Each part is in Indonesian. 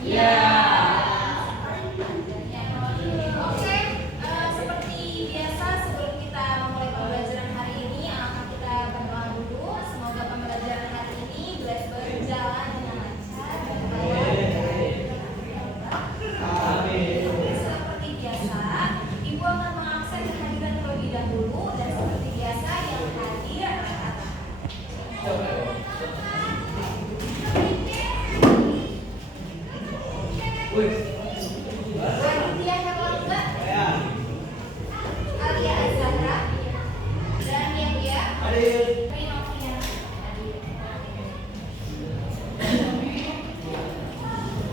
Oke, seperti biasa sebelum kita memulai pembelajaran hari ini, alangkah kita berdoa dulu. Semoga pembelajaran hari ini berjalan dengan lancar dan baik. Seperti biasa, Ibu akan mengabsen kehadiran terlebih dahulu dan seperti biasa yang hadir adalah Aditya Herlangga, Alia Azhara, dan Yahya Rinovian.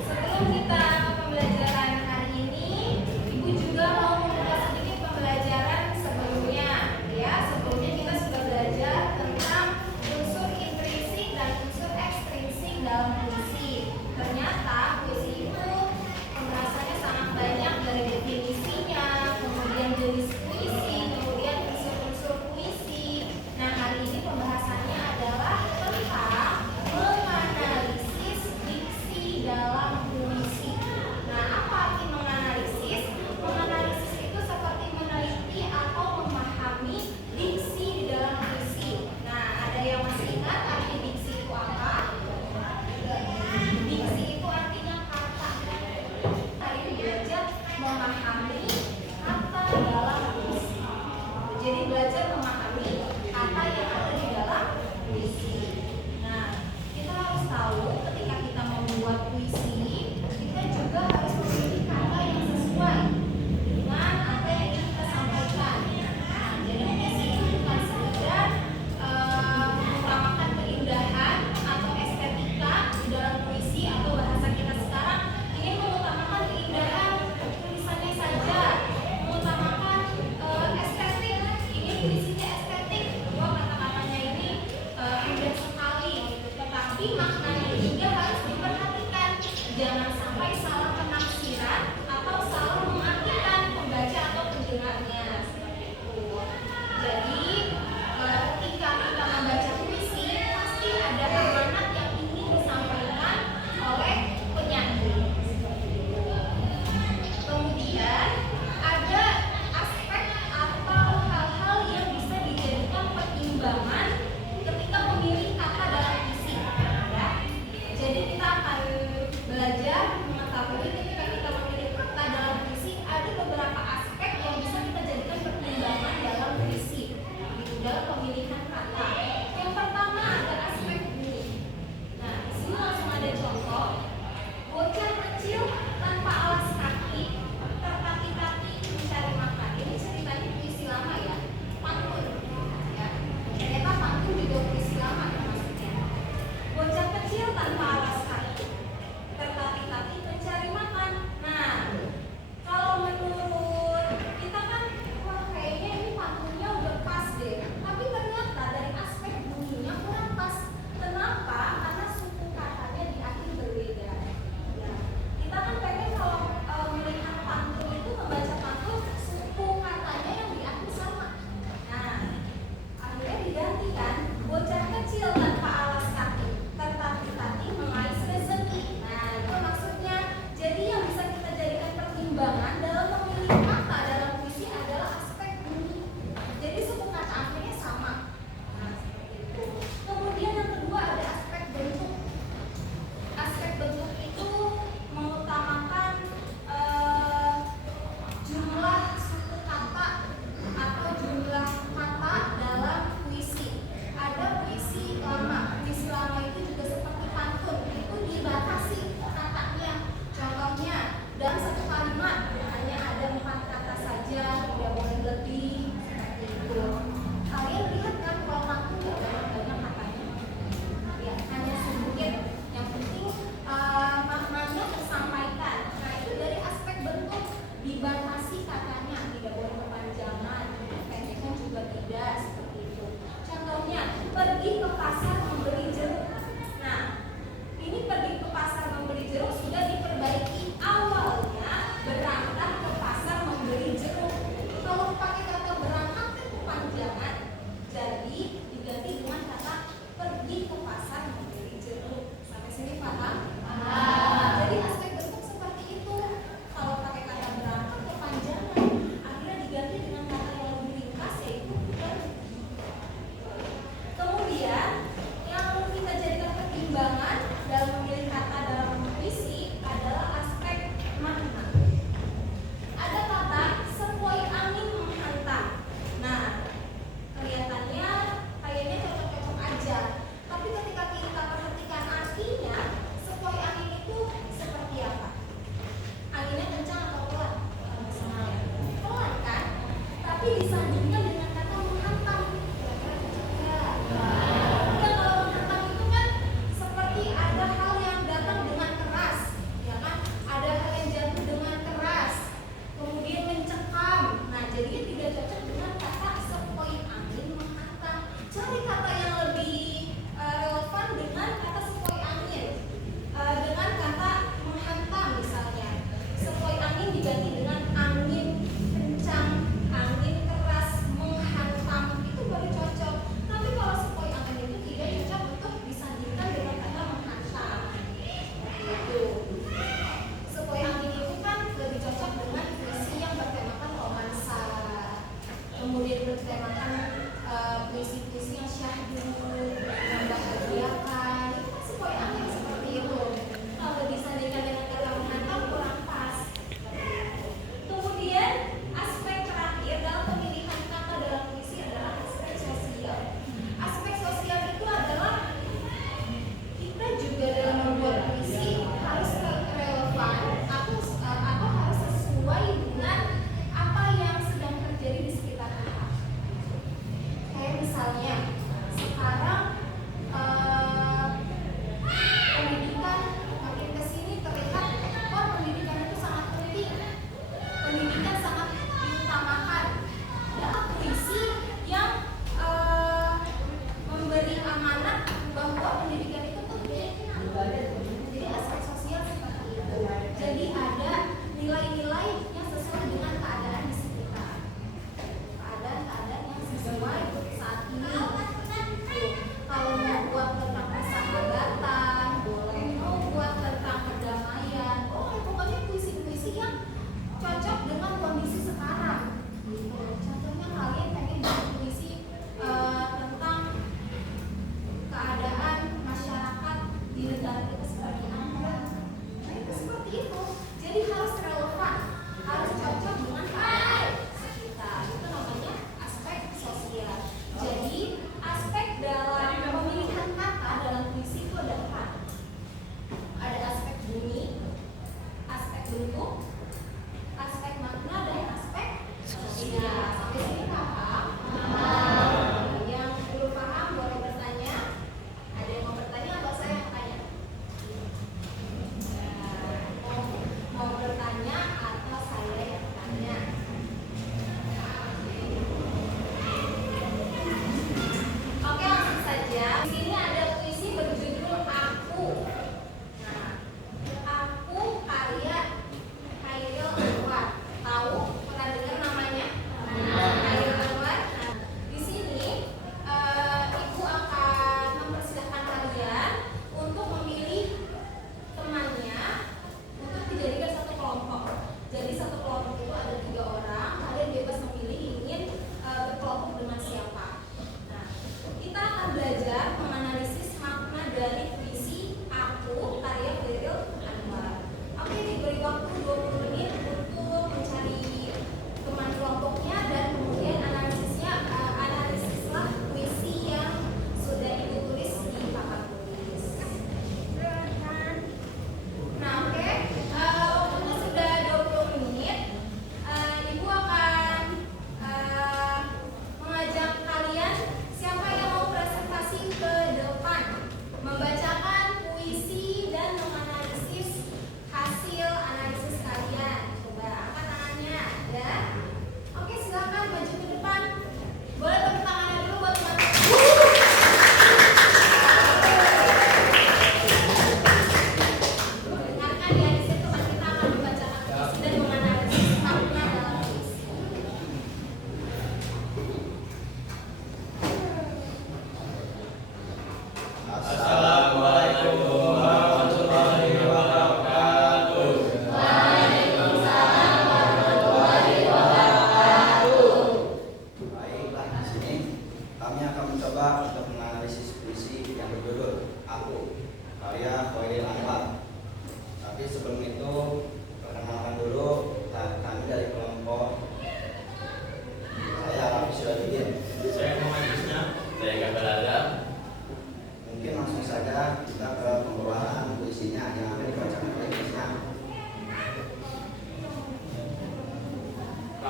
Sebelum kita ke pembelajaran hari ini, Ibu juga mau mengulas sedikit pembelajaran sebelumnya. Ya, sebelumnya kita sudah belajar tentang unsur intrinsik dan unsur ekstrinsik dalam puisi. Ternyata puisi itu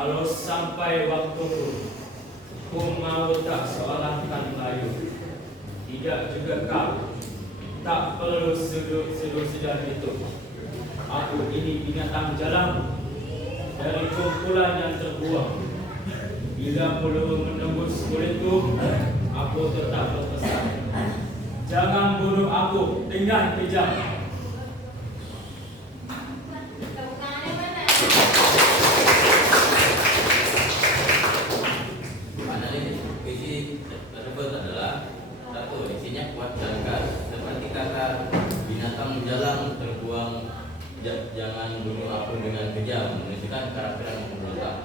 Kalau sampai waktuku, ku mau tak seorang Tan Melayu. Tidak juga kau. Tak perlu sedar itu. Aku ini binatang jalang dari kumpulan yang terbuang. Bila perlu menembus kulitku, aku tetap berpesan. Jangan bunuh aku dengan kejam. Analisis puisi tersebut adalah satu, isinya kuat dan keras seperti kata binatang jalang terbuang, jangan bunuh aku dengan kejam, menunjukkan karakter yang pemberontak.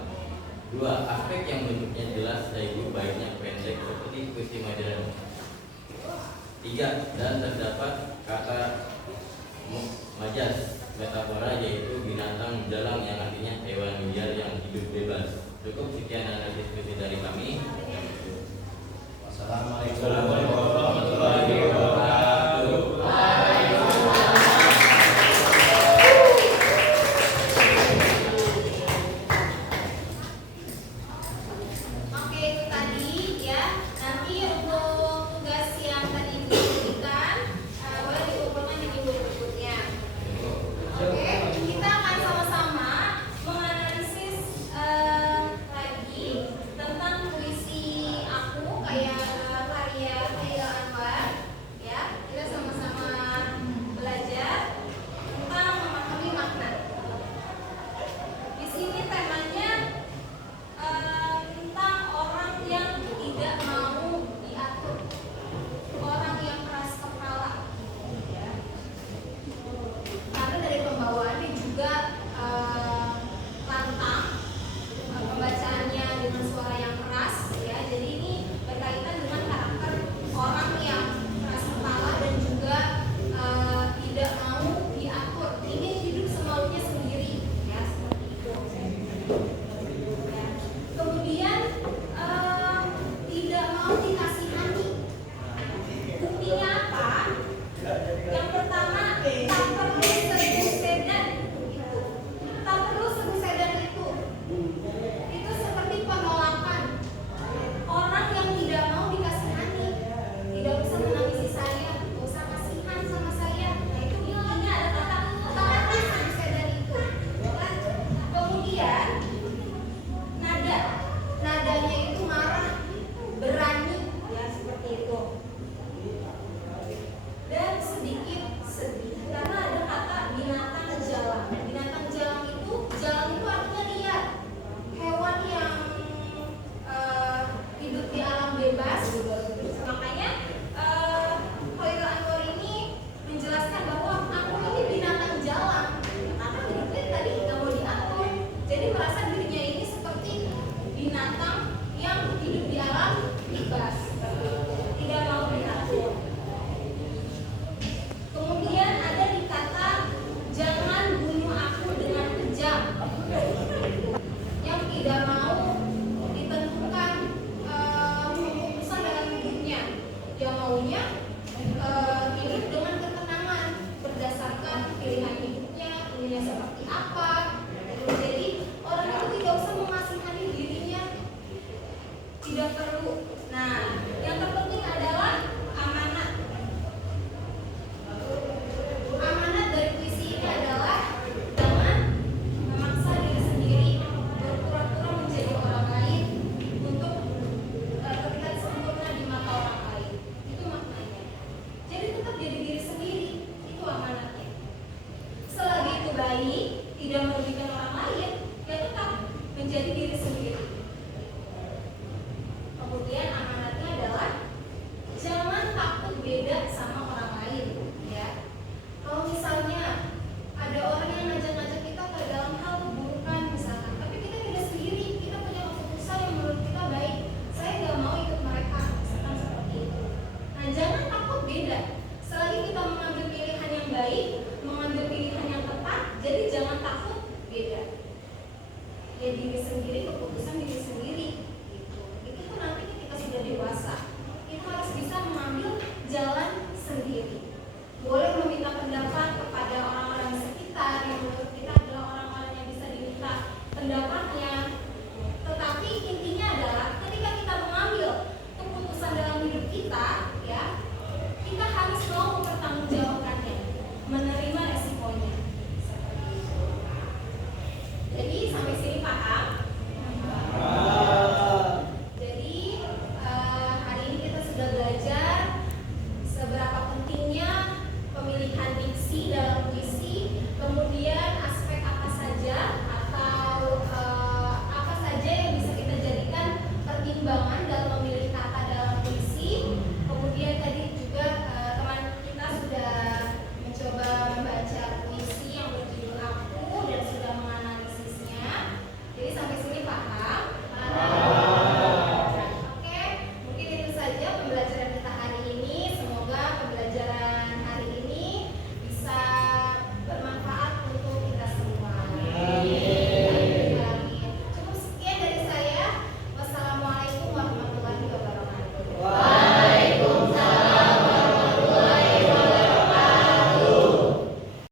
Dua, aspek yang bentuknya jelas yaitu baiknya pendek seperti puisi modern. Tiga, dan terdapat kata majas metafora yaitu binatang jalang yang artinya hewan liar yang hidup bebas. Cukup sekian analisis puisi dari kami. Wassalamualaikum warahmatullahi wabarakatuh. Oke, itu tadi ya. Nanti untuk tugas yang tadi diberikan boleh dikumpulkan di minggu berikutnya. Oke, kita akan sama-sama menganalisis lagi tentang puisi aku kayak karya Khairil Anwar ya. Kita sama-sama belajar tentang memahami makna. Di sini temanya tentang orang yang tidak mau diatur, orang yang keras kepala ya. Karena dari pembawaannya juga lantang, pembacaannya dengan suara yang keras ya. Jadi ini berkaitan dengan karakter orang yang keras kepala dan juga tidak mau diatur, ingin hidup semaunya sendiri ya, seperti itu. Ya. Kemudian tidak mau dikasihani. Buktinya apa? Yang pertama, tak perlu sebu sedan itu. Tak perlu sebu sedan itu. Itu seperti penolakan. Orang yang tidak mau dikasihani, tidak usah menangisi saya, tidak usah kasihan sama saya. Nah, itu buktinya ada kata tak perlu sebu sedan itu. Kemudian nadanya itu marah, berani ya, seperti itu. Dan sedikit sedih karena ada kata binatang jalang. Binatang jalang itu artinya liar, hewan yang hidup di alam bebas. Makanya Khairil Anwar ini menjelaskan bahwa aku ini binatang jalang karena hidupnya tadi nggak mau diatur. Jadi merasa dirinya ini seperti binatang yang hidup di alam bebas, tidak mau diatur. Kemudian ada di kata jangan bunuh aku dengan kejam, yang tidak mau ditentukan keputusan dalam hidupnya. Dia maunya hidup dengan ketenangan berdasarkan pilihan hidupnya, inginnya seperti apa. Jadi orang itu tidak usah mengasihani dirinya, tidak perlu. Nah, yang terpenting adalah amanat. Amanat dari puisi ini adalah jangan memaksa diri sendiri berpura-pura menjadi orang lain untuk terlihat sempurna di mata orang lain. Itu maknanya. Jadi tetap jadi diri sendiri, itu amanatnya. Selagi itu baik, tidak merugikan orang lain, ya tetap menjadi diri sendiri. Kemudian amanatnya adalah jangan takut beda sama orang lain ya. Kalau misalnya ada orang yang ngajak-ngajak kita ke dalam hal keburukan misalkan, tapi kita tidak sendiri, kita punya keputusan yang menurut kita baik, saya nggak mau ikut mereka, misalkan seperti itu. Nah, jangan takut beda. Selagi kita mengambil pilihan yang baik, mengambil pilihan yang tepat, jadi jangan takut beda. Ya diri sendiri, keputusan